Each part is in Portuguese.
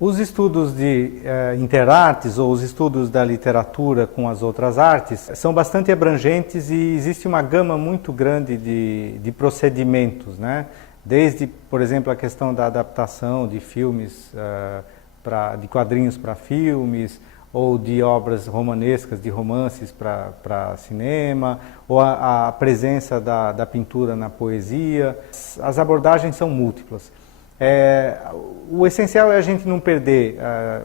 Os estudos de interartes ou os estudos da literatura com as outras artes são bastante abrangentes e existe uma gama muito grande de procedimentos, né? Desde, por exemplo, a questão da adaptação de filmes, de quadrinhos para filmes, ou de obras romanescas, de romances para cinema, ou a presença da pintura na poesia. As abordagens são múltiplas. O essencial é a gente não perder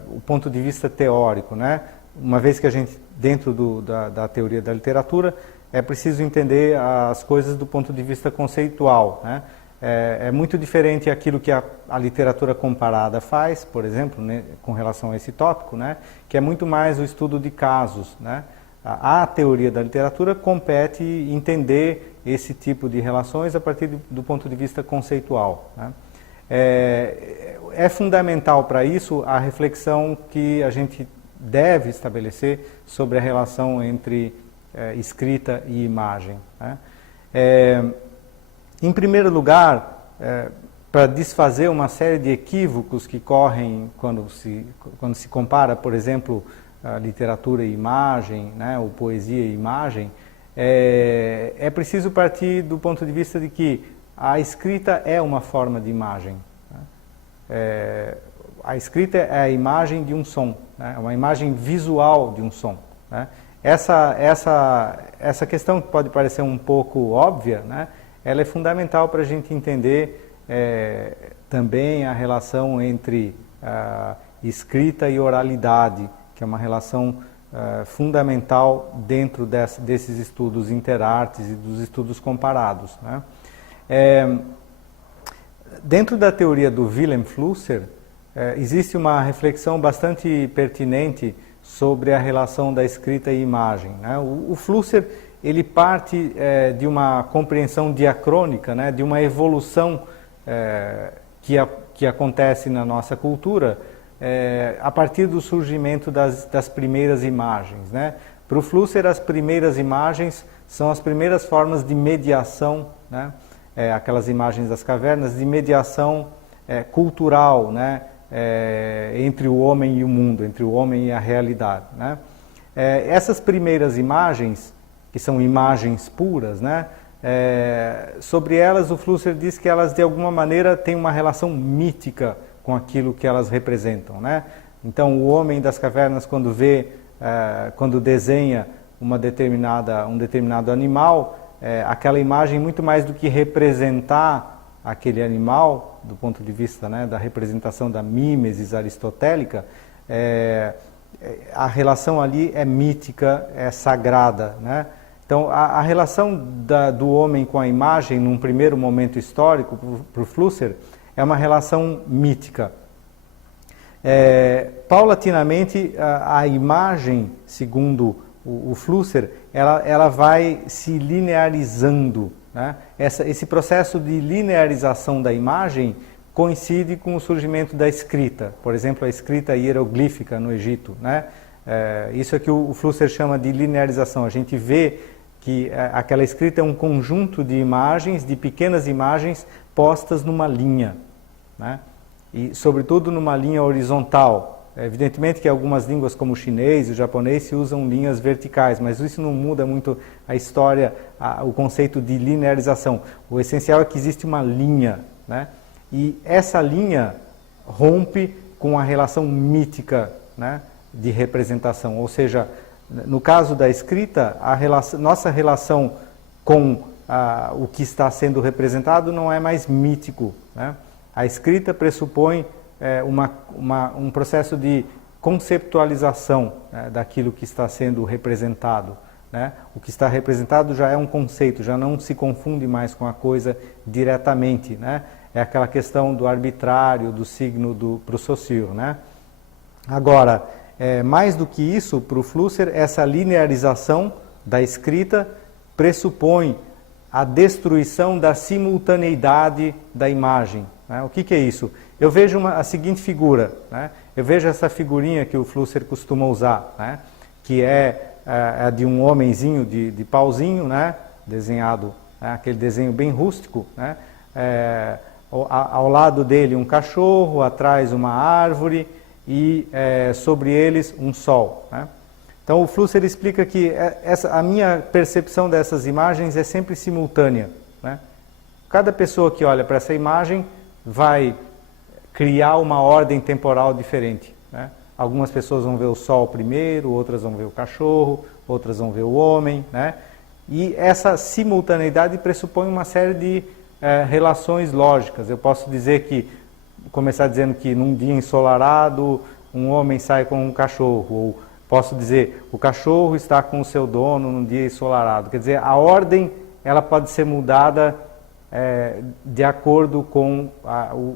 o ponto de vista teórico, né? Uma vez que a gente, dentro da teoria da literatura, é preciso entender as coisas do ponto de vista conceitual, né? É muito diferente aquilo que a literatura comparada faz, por exemplo, né, com relação a esse tópico, né? Que é muito mais o estudo de casos, né? A teoria da literatura compete entender esse tipo de relações a partir do ponto de vista conceitual, né? É fundamental para isso a reflexão que a gente deve estabelecer sobre a relação entre escrita e imagem, né? Em primeiro lugar, para desfazer uma série de equívocos que correm quando se compara, por exemplo, a literatura e imagem, né, ou poesia e imagem, é preciso partir do ponto de vista de que a escrita é uma forma de imagem, né? A escrita é a imagem de um som, né? Uma imagem visual de um som, né? Essa questão que pode parecer um pouco óbvia, né? Ela é fundamental para a gente entender também a relação entre escrita e oralidade, que é uma relação fundamental dentro desses estudos interartes e dos estudos comparados, né? Dentro da teoria do Wilhelm Flusser, existe uma reflexão bastante pertinente sobre a relação da escrita e imagem, né? O Flusser, ele parte de uma compreensão diacrônica, né, de uma evolução que acontece na nossa cultura a partir do surgimento das primeiras imagens, né? Para o Flusser, as primeiras imagens são as primeiras formas de mediação, né? Aquelas imagens das cavernas, de mediação cultural, né? Entre o homem e o mundo, entre o homem e a realidade, né? Essas primeiras imagens, que são imagens puras, né? Sobre elas o Flusser diz que elas de alguma maneira têm uma relação mítica com aquilo que elas representam, né? Então o homem das cavernas, quando desenha um determinado animal, aquela imagem, muito mais do que representar aquele animal, do ponto de vista, né, da representação da mímesis aristotélica, a relação ali é mítica, é sagrada, né? Então, a relação do homem com a imagem, num primeiro momento histórico, para o Flusser, é uma relação mítica. Paulatinamente, a imagem, segundo o Flusser, ela vai se linearizando, né? Esse processo de linearização da imagem coincide com o surgimento da escrita, por exemplo, a escrita hieroglífica no Egito, né? Isso é que o Flusser chama de linearização. A gente vê que aquela escrita é um conjunto de imagens, de pequenas imagens postas numa linha, né? E, sobretudo, numa linha horizontal. Evidentemente que algumas línguas, como o chinês e o japonês, se usam linhas verticais, mas isso não muda muito a história, o conceito de linearização. O essencial é que existe uma linha, né? E essa linha rompe com a relação mítica, né, de representação, ou seja, no caso da escrita, nossa relação com o que está sendo representado não é mais mítico, né? A escrita pressupõe um processo de conceptualização, né, daquilo que está sendo representado, né? O que está representado já é um conceito, já não se confunde mais com a coisa diretamente, né? É aquela questão do arbitrário, do signo pro Saussure, né? Agora, mais do que isso, para o Flusser, essa linearização da escrita pressupõe a destruição da simultaneidade da imagem, né? O que é isso? Eu vejo a seguinte figura, né? Eu vejo essa figurinha que o Flusser costuma usar, né? Que é a de um homenzinho de pauzinho, né? Desenhado, né? Aquele desenho bem rústico, né? Ao lado dele um cachorro, atrás uma árvore, e sobre eles um sol, né? Então o Flusser explica que a minha percepção dessas imagens é sempre simultânea, né? Cada pessoa que olha para essa imagem vai criar uma ordem temporal diferente, né? Algumas pessoas vão ver o sol primeiro, outras vão ver o cachorro, outras vão ver o homem, né? E essa simultaneidade pressupõe uma série de relações lógicas. Eu posso começar dizendo que num dia ensolarado um homem sai com um cachorro, ou posso dizer o cachorro está com o seu dono num dia ensolarado. Quer dizer, a ordem ela pode ser mudada de acordo com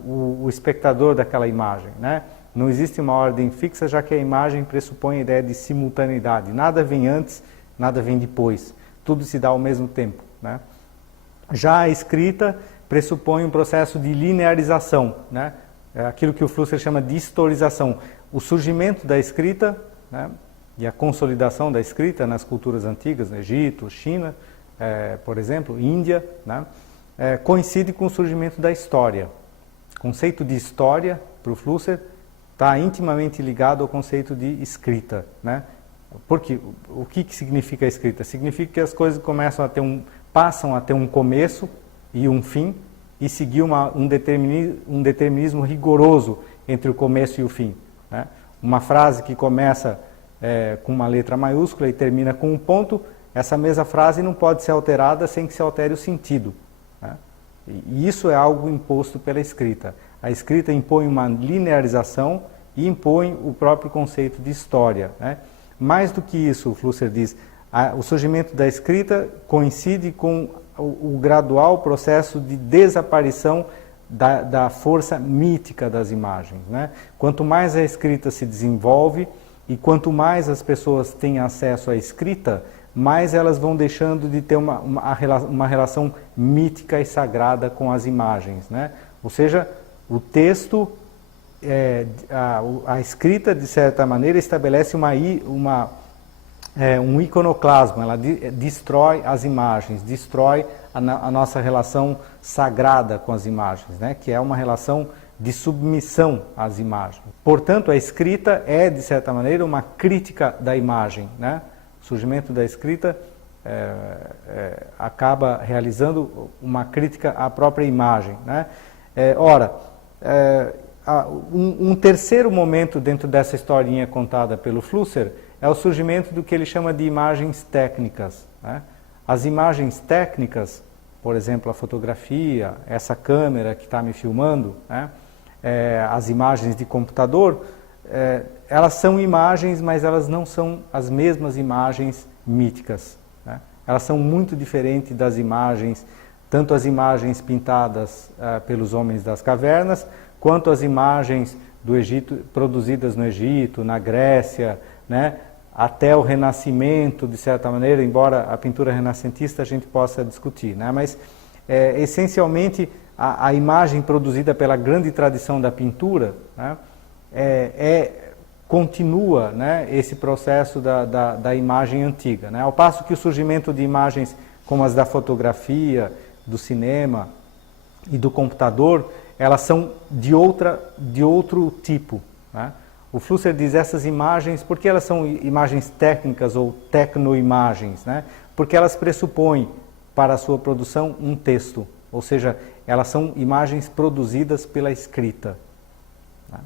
o espectador daquela imagem, né? Não existe uma ordem fixa, já que a imagem pressupõe a ideia de simultaneidade. Nada vem antes, nada vem depois. Tudo se dá ao mesmo tempo, né? Já a escrita pressupõe um processo de linearização, né? Aquilo que o Flusser chama de historização. O surgimento da escrita, né, e a consolidação da escrita nas culturas antigas, no Egito, China, por exemplo, Índia, né, coincide com o surgimento da história. O conceito de história, para o Flusser, está intimamente ligado ao conceito de escrita, né? Porque o que significa a escrita? Significa que as coisas passam a ter um começo e um fim, e seguir um determinismo rigoroso entre o começo e o fim, né? Uma frase que começa com uma letra maiúscula e termina com um ponto, essa mesma frase não pode ser alterada sem que se altere o sentido, né? E isso é algo imposto pela escrita. A escrita impõe uma linearização e impõe o próprio conceito de história, né? Mais do que isso, o Flusser diz, o surgimento da escrita coincide com o gradual processo de desaparição da força mítica das imagens, né? Quanto mais a escrita se desenvolve e quanto mais as pessoas têm acesso à escrita, mais elas vão deixando de ter uma relação mítica e sagrada com as imagens, né? Ou seja, o texto, a escrita, de certa maneira, estabelece um iconoclasmo, ela destrói as imagens, destrói a nossa relação sagrada com as imagens, né? Que é uma relação de submissão às imagens. Portanto, a escrita é, de certa maneira, uma crítica da imagem, né? O surgimento da escrita acaba realizando uma crítica à própria imagem, né? Um terceiro momento dentro dessa historinha contada pelo Flusser é o surgimento do que ele chama de imagens técnicas, né? As imagens técnicas, por exemplo, a fotografia, essa câmera que está me filmando, né? As imagens de computador, elas são imagens, mas elas não são as mesmas imagens míticas, né? Elas são muito diferentes das imagens, tanto as imagens pintadas pelos homens das cavernas, quanto as imagens do Egito, produzidas no Egito, na Grécia, né? Até o Renascimento, de certa maneira, embora a pintura renascentista a gente possa discutir, né? Mas essencialmente a imagem produzida pela grande tradição da pintura, né, continua, né, esse processo da imagem antiga, né? Ao passo que o surgimento de imagens como as da fotografia, do cinema e do computador, elas são de outro tipo, né? O Flusser diz essas imagens, por que elas são imagens técnicas ou tecnoimagens, né? Porque elas pressupõem para a sua produção um texto, ou seja, elas são imagens produzidas pela escrita, né?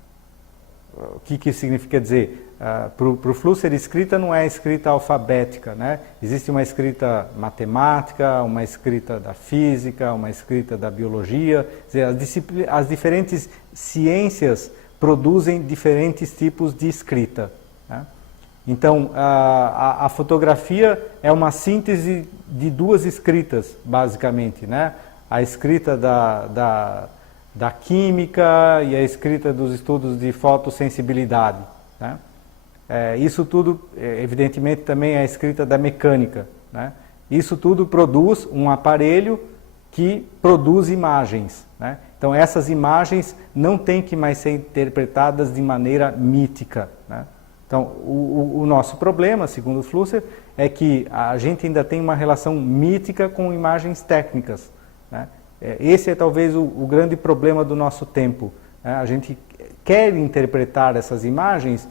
O que isso significa dizer? Para o Flusser, escrita não é escrita alfabética, né? Existe uma escrita matemática, uma escrita da física, uma escrita da biologia, quer dizer, as diferentes ciências produzem diferentes tipos de escrita, né? Então, a fotografia é uma síntese de duas escritas, basicamente, né? A escrita da química e a escrita dos estudos de fotossensibilidade, né? Isso tudo, evidentemente, também é a escrita da mecânica, né? Isso tudo produz um aparelho que produz imagens, né? Então, essas imagens não têm que mais ser interpretadas de maneira mítica, né? Então, o nosso problema, segundo o Flusser, é que a gente ainda tem uma relação mítica com imagens técnicas, né? Esse é talvez o grande problema do nosso tempo, né? A gente quer interpretar essas imagens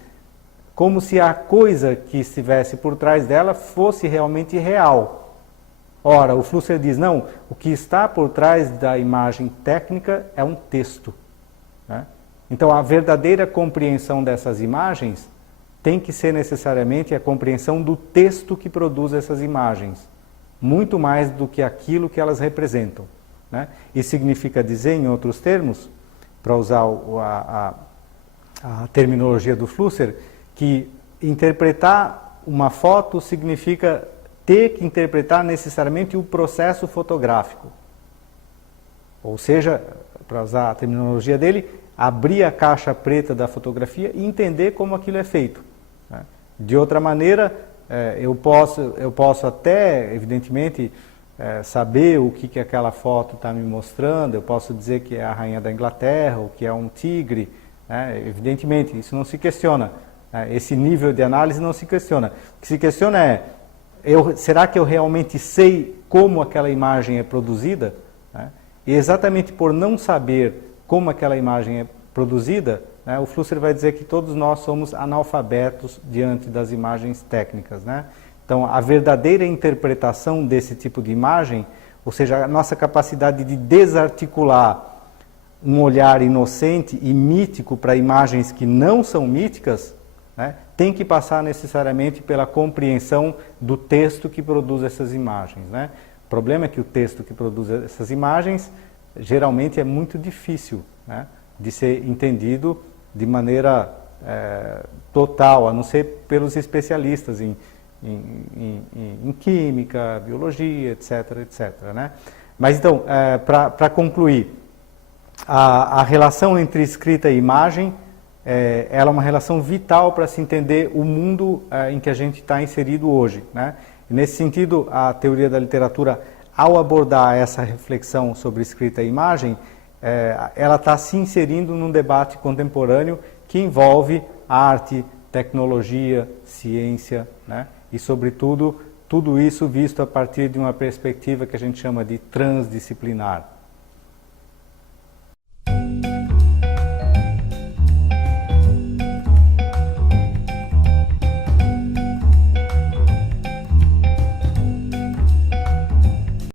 como se a coisa que estivesse por trás dela fosse realmente real. Ora, o Flusser diz, não, o que está por trás da imagem técnica é um texto, né? Então, a verdadeira compreensão dessas imagens tem que ser necessariamente a compreensão do texto que produz essas imagens, muito mais do que aquilo que elas representam, né? Isso significa dizer, em outros termos, para usar a terminologia do Flusser, que interpretar uma foto significa ter que interpretar necessariamente o processo fotográfico. Ou seja, para usar a terminologia dele, abrir a caixa preta da fotografia e entender como aquilo é feito, né? De outra maneira, eu posso até, evidentemente, saber o que aquela foto está me mostrando, eu posso dizer que é a rainha da Inglaterra, ou que é um tigre, né? Evidentemente, isso não se questiona, né? Esse nível de análise não se questiona. O que se questiona é, será que eu realmente sei como aquela imagem é produzida, né? E exatamente por não saber como aquela imagem é produzida, né, o Flusser vai dizer que todos nós somos analfabetos diante das imagens técnicas, né? Então, a verdadeira interpretação desse tipo de imagem, ou seja, a nossa capacidade de desarticular um olhar inocente e mítico para imagens que não são míticas, né, tem que passar necessariamente pela compreensão do texto que produz essas imagens, né? O problema é que o texto que produz essas imagens geralmente é muito difícil, né, de ser entendido de maneira total, a não ser pelos especialistas em química, biologia, etc., etc., né? Mas então, para concluir, a relação entre escrita e imagem, ela é uma relação vital para se entender o mundo em que a gente está inserido hoje, né? E nesse sentido, a teoria da literatura, ao abordar essa reflexão sobre escrita e imagem, ela está se inserindo num debate contemporâneo que envolve arte, tecnologia, ciência, né? E, sobretudo, tudo isso visto a partir de uma perspectiva que a gente chama de transdisciplinar.